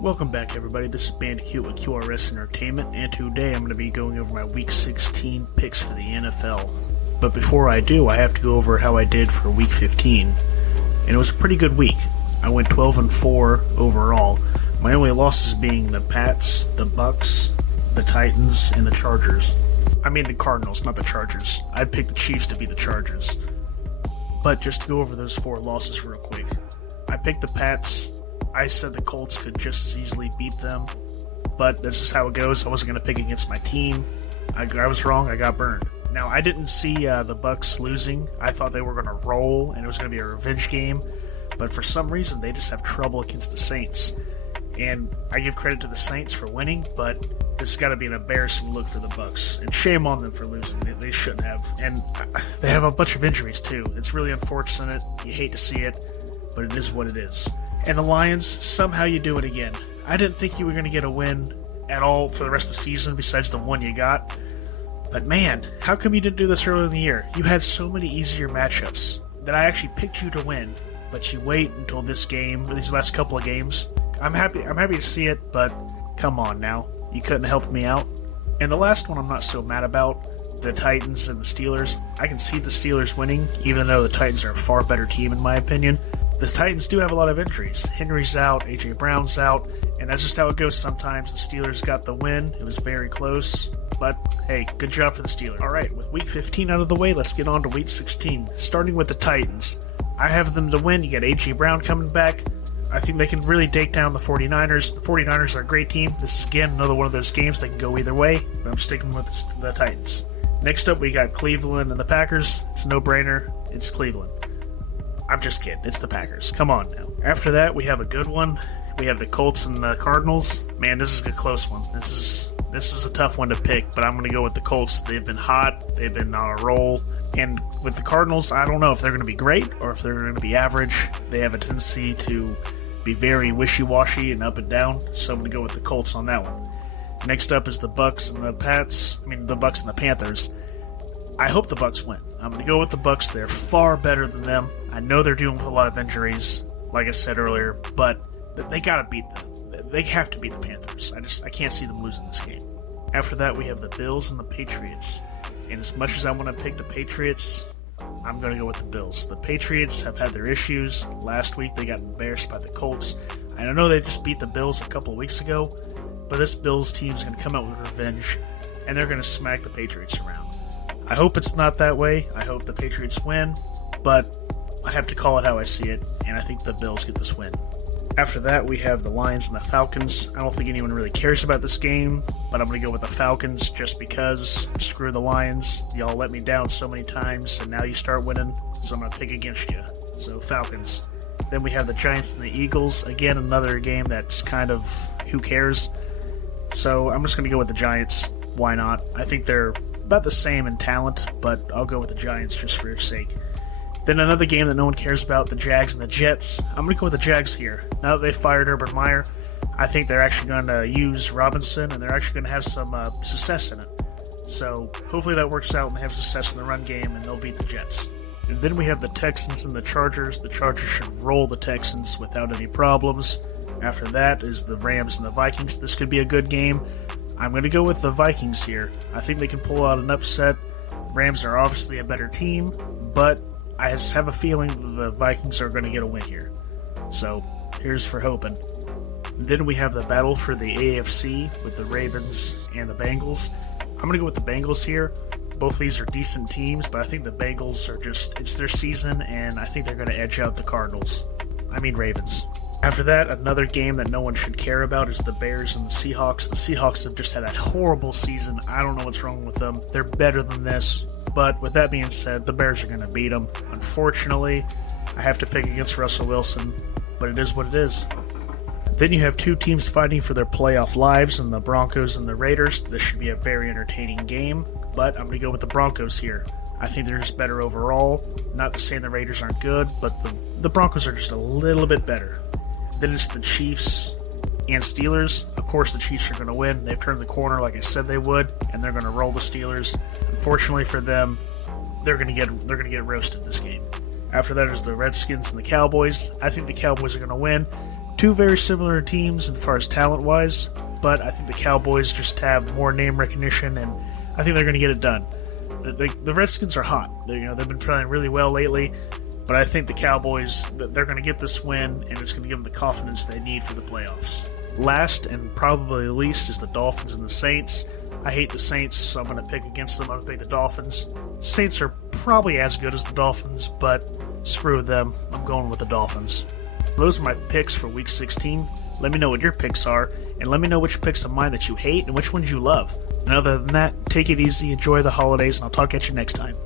Welcome back, everybody. This is Bandicoot with QRS Entertainment, and today I'm going to be going over my Week 16 picks for the NFL. But before I do, I have to go over how I did for Week 15. And it was a pretty good week. I went 12-4 overall. My only losses being the Pats, the Bucks, the Titans, and the Chargers. I mean the Cardinals, not the Chargers. I picked the Chiefs to be the Chargers. But just to go over those 4 losses real quick. I picked the Pats. I said the Colts could just as easily beat them, but this is how it goes. I wasn't going to pick against my team. I was wrong. I got burned. Now, I didn't see the Bucks losing. I thought they were going to roll, and it was going to be a revenge game, but for some reason, they just have trouble against the Saints. And I give credit to the Saints for winning, but this has got to be an embarrassing look for the Bucks. And shame on them for losing. They shouldn't have. And they have a bunch of injuries, too. It's really unfortunate. You hate to see it, but it is what it is. And the Lions, somehow you do it again. I didn't think you were going to get a win at all for the rest of the season besides the one you got. But man, how come you didn't do this earlier in the year? You had so many easier matchups that I actually picked you to win, but you wait until this game, or these last couple of games. I'm happy to see it, but come on now. You couldn't have helped me out. And the last one I'm not so mad about, the Titans and the Steelers. I can see the Steelers winning, even though the Titans are a far better team in my opinion. The Titans do have a lot of injuries. Henry's out, A.J. Brown's out, and that's just how it goes sometimes. The Steelers got the win. It was very close, but hey, good job for the Steelers. Alright, with Week 15 out of the way, let's get on to Week 16. Starting with the Titans. I have them to win. You got A.J. Brown coming back. I think they can really take down the 49ers. The 49ers are a great team. This is, again, another one of those games that can go either way, but I'm sticking with the Titans. Next up, we got Cleveland and the Packers. It's a no-brainer. It's Cleveland. I'm just kidding. It's the Packers. Come on now. After that, we have a good one. We have the Colts and the Cardinals. Man, this is a close one. This is a tough one to pick, but I'm going to go with the Colts. They've been hot. They've been on a roll. And with the Cardinals, I don't know if they're going to be great or if they're going to be average. They have a tendency to be very wishy-washy and up and down, so I'm going to go with the Colts on that one. Next up is the Bucks and the Bucks and the Panthers. I hope the Bucks win. I'm going to go with the Bucks. They're far better than them. I know they're dealing with a lot of injuries, like I said earlier, but they got to beat them. They have to beat the Panthers. I can't see them losing this game. After that, we have the Bills and the Patriots. And as much as I want to pick the Patriots, I'm going to go with the Bills. The Patriots have had their issues. Last week, they got embarrassed by the Colts. And I know they just beat the Bills a couple of weeks ago, but this Bills team is going to come out with revenge, and they're going to smack the Patriots around. I hope it's not that way. I hope the Patriots win, but I have to call it how I see it, and I think the Bills get this win. After that, we have the Lions and the Falcons. I don't think anyone really cares about this game, but I'm going to go with the Falcons just because. Screw the Lions. Y'all let me down so many times, and now you start winning, so I'm going to pick against you. So, Falcons. Then we have the Giants and the Eagles. Again, another game that's kind of who cares. So, I'm just going to go with the Giants. Why not? I think they're about the same in talent, but I'll go with the Giants just for your sake. Then another game that no one cares about, the Jags and the Jets. I'm going to go with the Jags here. Now that they fired Urban Meyer, I think they're actually going to use Robinson, and they're actually going to have some success in it. So hopefully that works out and they have success in the run game, and they'll beat the Jets. And then we have the Texans and the Chargers. The Chargers should roll the Texans without any problems. After that is the Rams and the Vikings. This could be a good game. I'm going to go with the Vikings here. I think they can pull out an upset. Rams are obviously a better team, but I just have a feeling the Vikings are going to get a win here. So, here's for hoping. Then we have the battle for the AFC with the Ravens and the Bengals. I'm going to go with the Bengals here. Both of these are decent teams, but I think the Bengals are it's their season, and I think they're going to edge out the Ravens. After that, another game that no one should care about is the Bears and the Seahawks. The Seahawks have just had a horrible season. I don't know what's wrong with them. They're better than this. But with that being said, the Bears are going to beat them. Unfortunately, I have to pick against Russell Wilson, but it is what it is. Then you have two teams fighting for their playoff lives, and the Broncos and the Raiders. This should be a very entertaining game, but I'm going to go with the Broncos here. I think they're just better overall. Not to say the Raiders aren't good, but the Broncos are just a little bit better. Then it's the Chiefs and Steelers. Of course, the Chiefs are going to win. They've turned the corner like I said they would, and they're going to roll the Steelers. Unfortunately for them, they're going to get roasted this game. After that is the Redskins and the Cowboys. I think the Cowboys are going to win. Two very similar teams as far as talent-wise, but I think the Cowboys just have more name recognition, and I think they're going to get it done. The Redskins are hot. They've been playing really well lately, but I think the Cowboys, they're going to get this win, and it's going to give them the confidence they need for the playoffs. Last, and probably least, is the Dolphins and the Saints. I hate the Saints, so I'm going to pick against them. I'm going to pick the Dolphins. Saints are probably as good as the Dolphins, but screw them. I'm going with the Dolphins. Those are my picks for Week 16. Let me know what your picks are, and let me know which picks of mine that you hate and which ones you love. And other than that, take it easy, enjoy the holidays, and I'll talk at you next time.